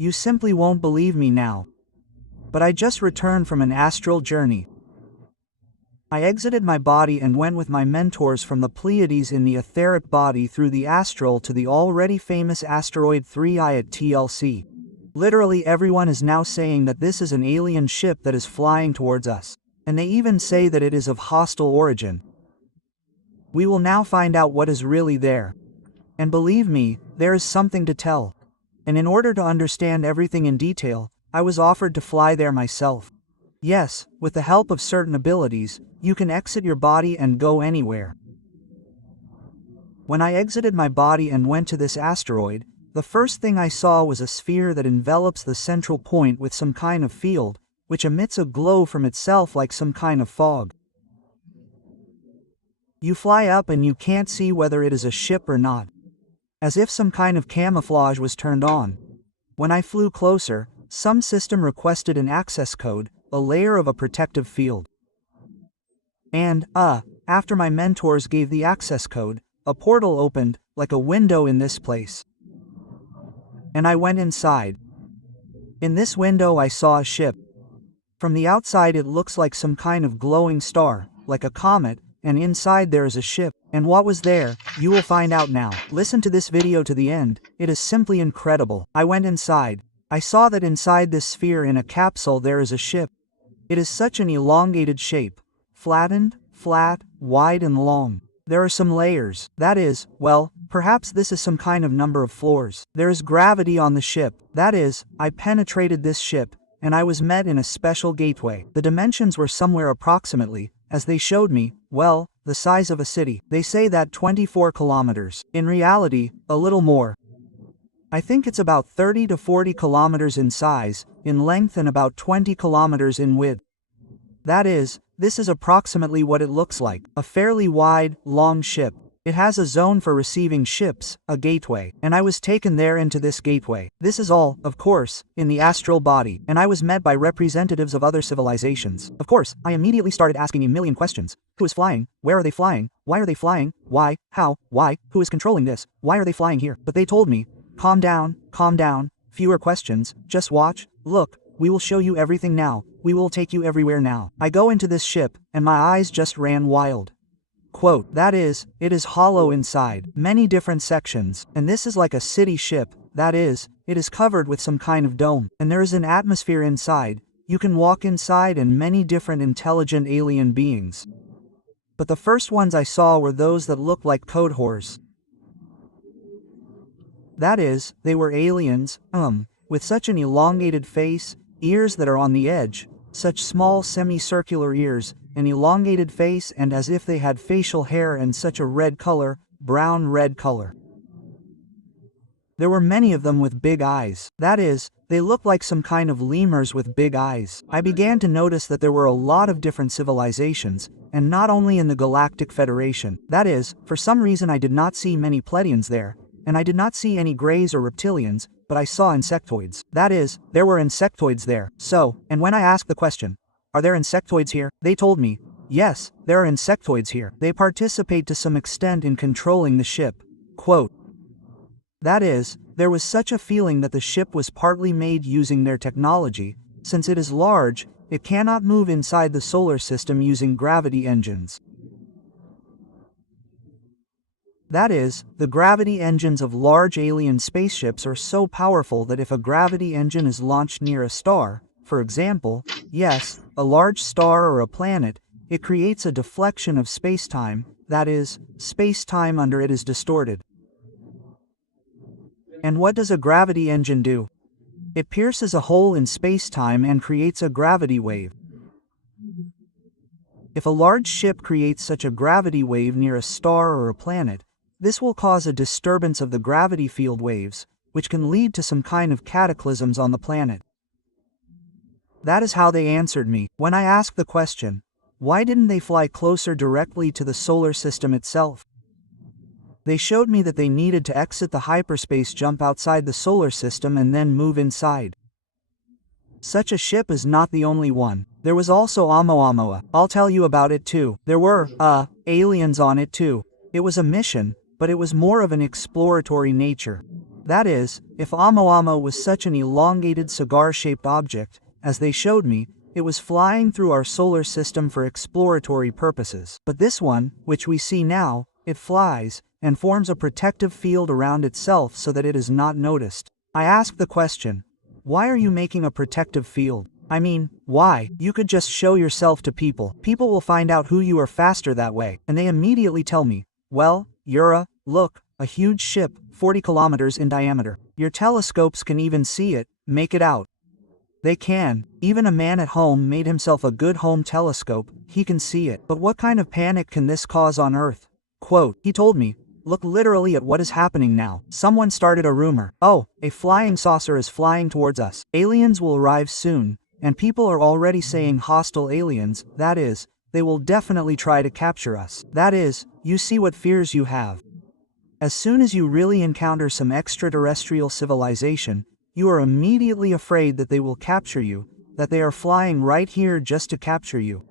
You simply won't believe me now. But I just returned from an astral journey. I exited my body and went with my mentors from the Pleiades in the etheric body through the astral to the already famous Asteroid 3I at TLC. Literally everyone is now saying that this is an alien ship that is flying towards us. And they even say that it is of hostile origin. We will now find out what is really there. And believe me, there is something to tell. And in order to understand everything in detail, I was offered to fly there myself. Yes, with the help of certain abilities, you can exit your body and go anywhere. When I exited my body and went to this asteroid, the first thing I saw was a sphere that envelops the central point with some kind of field, which emits a glow from itself like some kind of fog. You fly up and you can't see whether it is a ship or not. As if some kind of camouflage was turned on. When I flew closer, some system requested an access code, a layer of a protective field. And, after my mentors gave the access code, a portal opened, like a window in this place. And I went inside. In this window I saw a ship. From the outside it looks like some kind of glowing star, like a comet, and inside there is a ship. And what was there, you will find out now. Listen to this video to the end, it is simply incredible. I went inside. I saw that inside this sphere in a capsule there is a ship. It is such an elongated shape. Flattened, flat, wide and long. There are some layers. That is, well, perhaps this is some kind of number of floors. There is gravity on the ship. That is, I penetrated this ship, and I was met in a special gateway. The dimensions were somewhere approximately, as they showed me, well, the size of a city. They say that 24 kilometers. In reality, a little more. I think it's about 30 to 40 kilometers in size, in length and about 20 kilometers in width. That is, this is approximately what it looks like. A fairly wide, long ship. It has a zone for receiving ships, a gateway, and I was taken there into this gateway. This is all, of course, in the astral body, and I was met by representatives of other civilizations. Of course, I immediately started asking a million questions. Who is flying? Where are they flying? Why are they flying? Why? How? Why? Who is controlling this? Why are they flying here? But they told me, calm down, fewer questions, just watch, look, we will show you everything now, we will take you everywhere now. I go into this ship, and my eyes just ran wild. Quote, that is, it is hollow inside, many different sections, and this is like a city ship, that is, it is covered with some kind of dome, and there is an atmosphere inside, you can walk inside and many different intelligent alien beings. But the first ones I saw were those that looked like code whores. That is, they were aliens, with such an elongated face, ears that are on the edge, such small semicircular ears, an elongated face and as if they had facial hair and such a red color, brown red color. There were many of them with big eyes. That is, they looked like some kind of lemurs with big eyes. I began to notice that there were a lot of different civilizations, and not only in the Galactic Federation. That is, for some reason I did not see many Pleiadians there, and I did not see any Greys or Reptilians, but I saw insectoids. That is, there were insectoids there. So, and when I asked the question, are there insectoids here? They told me, yes, there are insectoids here. They participate to some extent in controlling the ship. Quote, that is, there was such a feeling that the ship was partly made using their technology. Since it is large, it cannot move inside the solar system using gravity engines. That is, the gravity engines of large alien spaceships are so powerful that if a gravity engine is launched near a star, for example, yes, a large star or a planet, it creates a deflection of space-time, that is, space-time under it is distorted. And what does a gravity engine do? It pierces a hole in space-time and creates a gravity wave. If a large ship creates such a gravity wave near a star or a planet, this will cause a disturbance of the gravity field waves, which can lead to some kind of cataclysms on the planet. That is how they answered me. When I asked the question, why didn't they fly closer directly to the solar system itself? They showed me that they needed to exit the hyperspace jump outside the solar system and then move inside. Such a ship is not the only one. There was also Oumuamua. I'll tell you about it too. There were, aliens on it too. It was a mission, but it was more of an exploratory nature. That is, if Amo was such an elongated cigar-shaped object, as they showed me, it was flying through our solar system for exploratory purposes. But this one, which we see now, it flies, and forms a protective field around itself so that it is not noticed. I asked the question, why are you making a protective field? I mean, why? You could just show yourself to people. People will find out who you are faster that way. And they immediately tell me, well, Yura, look, a huge ship, 40 kilometers in diameter. Your telescopes can even see it, make it out. They can. Even a man at home made himself a good home telescope, he can see it. But what kind of panic can this cause on Earth? Quote, he told me, look literally at what is happening now. Someone started a rumor. Oh, a flying saucer is flying towards us. Aliens will arrive soon, and people are already saying hostile aliens, that is, they will definitely try to capture us. That is, you see what fears you have. As soon as you really encounter some extraterrestrial civilization, you are immediately afraid that they will capture you, that they are flying right here just to capture you.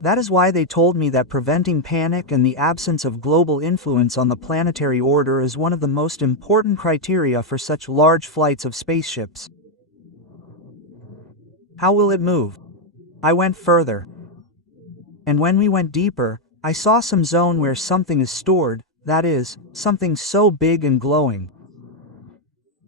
That is why they told me that preventing panic and the absence of global influence on the planetary order is one of the most important criteria for such large flights of spaceships. How will it move? I went further. And when we went deeper, I saw some zone where something is stored, that is, something so big and glowing.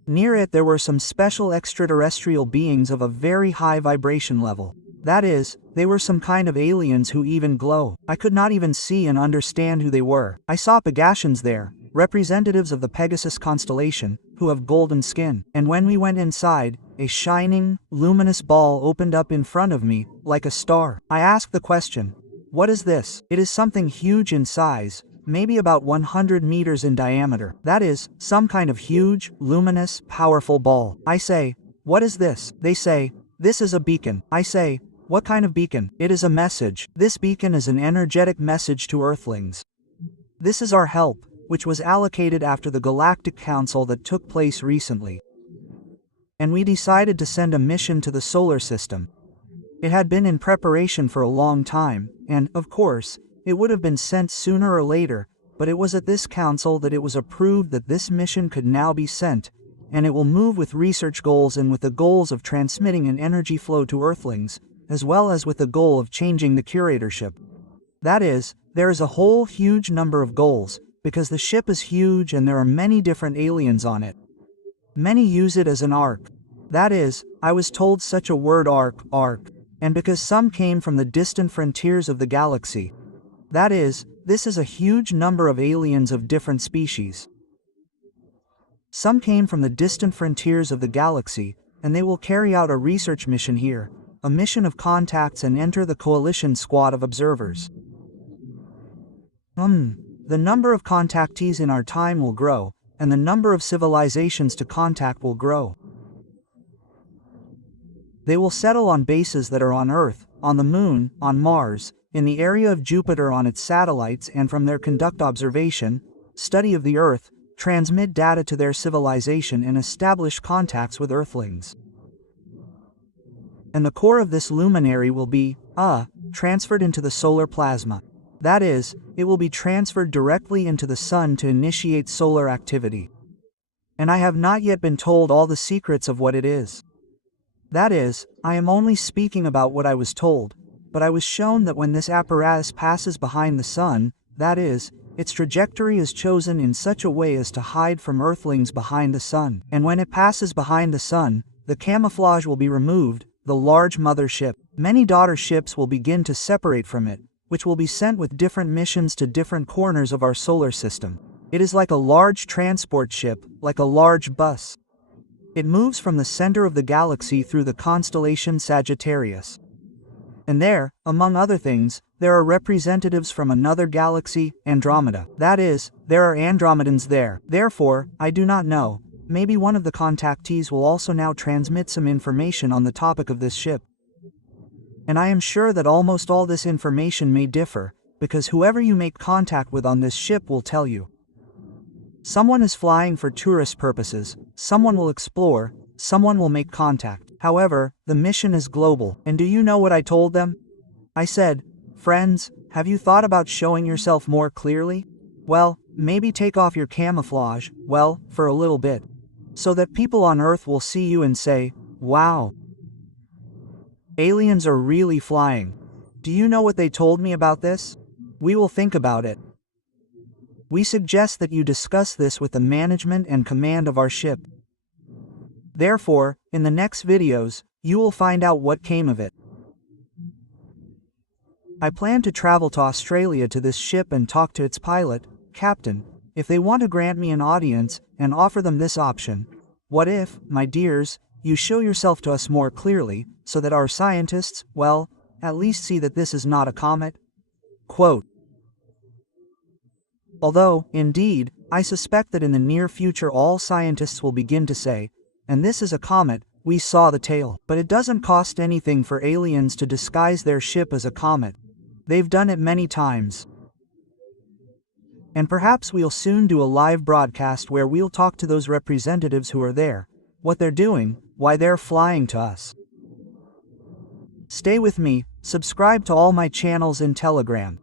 Near it there were some special extraterrestrial beings of a very high vibration level. That is, they were some kind of aliens who even glow. I could not even see and understand who they were. I saw Pegasians there, representatives of the Pegasus constellation, who have golden skin. And when we went inside, a shining, luminous ball opened up in front of me, like a star. I asked the question, what is this? It is something huge in size, maybe about 100 meters in diameter. That is, some kind of huge, luminous, powerful ball. I say, what is this? They say, this is a beacon. I say, what kind of beacon? It is a message. This beacon is an energetic message to Earthlings. This is our help, which was allocated after the Galactic Council that took place recently. And we decided to send a mission to the solar system. It had been in preparation for a long time, and, of course, it would have been sent sooner or later, but it was at this council that it was approved that this mission could now be sent, and it will move with research goals and with the goals of transmitting an energy flow to Earthlings, as well as with the goal of changing the curatorship. That is, there is a whole huge number of goals, because the ship is huge and there are many different aliens on it. Many use it as an ark. That is, I was told such a word ark, and because some came from the distant frontiers of the galaxy. That is, this is a huge number of aliens of different species. Some came from the distant frontiers of the galaxy, and they will carry out a research mission here, a mission of contacts and enter the coalition squad of observers. The number of contactees in our time will grow, and the number of civilizations to contact will grow. They will settle on bases that are on Earth, on the Moon, on Mars, in the area of Jupiter on its satellites, and from there conduct observation, study of the Earth, transmit data to their civilization and establish contacts with Earthlings. And the core of this luminary will be, transferred into the solar plasma. That is, it will be transferred directly into the sun to initiate solar activity. And I have not yet been told all the secrets of what it is. That is, I am only speaking about what I was told, but I was shown that when this apparatus passes behind the sun, that is, its trajectory is chosen in such a way as to hide from Earthlings behind the sun. And when it passes behind the sun, the camouflage will be removed, the large mother ship. Many daughter ships will begin to separate from it, which will be sent with different missions to different corners of our solar system. It is like a large transport ship, like a large bus. It moves from the center of the galaxy through the constellation Sagittarius. And there, among other things, there are representatives from another galaxy, Andromeda. That is, there are Andromedans there. Therefore, I do not know, maybe one of the contactees will also now transmit some information on the topic of this ship. And I am sure that almost all this information may differ, because whoever you make contact with on this ship will tell you. Someone is flying for tourist purposes, someone will explore, someone will make contact. However, the mission is global. And do you know what I told them? I said, friends, have you thought about showing yourself more clearly? Well, maybe take off your camouflage, well, for a little bit. So that people on Earth will see you and say, wow. Aliens are really flying. Do you know what they told me about this? We will think about it. We suggest that you discuss this with the management and command of our ship. Therefore, in the next videos, you will find out what came of it. I plan to travel to Australia to this ship and talk to its pilot, Captain, if they want to grant me an audience, and offer them this option. What if, my dears, you show yourself to us more clearly, so that our scientists, well, at least see that this is not a comet? Quote. Although, indeed, I suspect that in the near future all scientists will begin to say, and this is a comet, we saw the tail. But it doesn't cost anything for aliens to disguise their ship as a comet. They've done it many times. And perhaps we'll soon do a live broadcast where we'll talk to those representatives who are there, what they're doing, why they're flying to us. Stay with me, subscribe to all my channels in Telegram.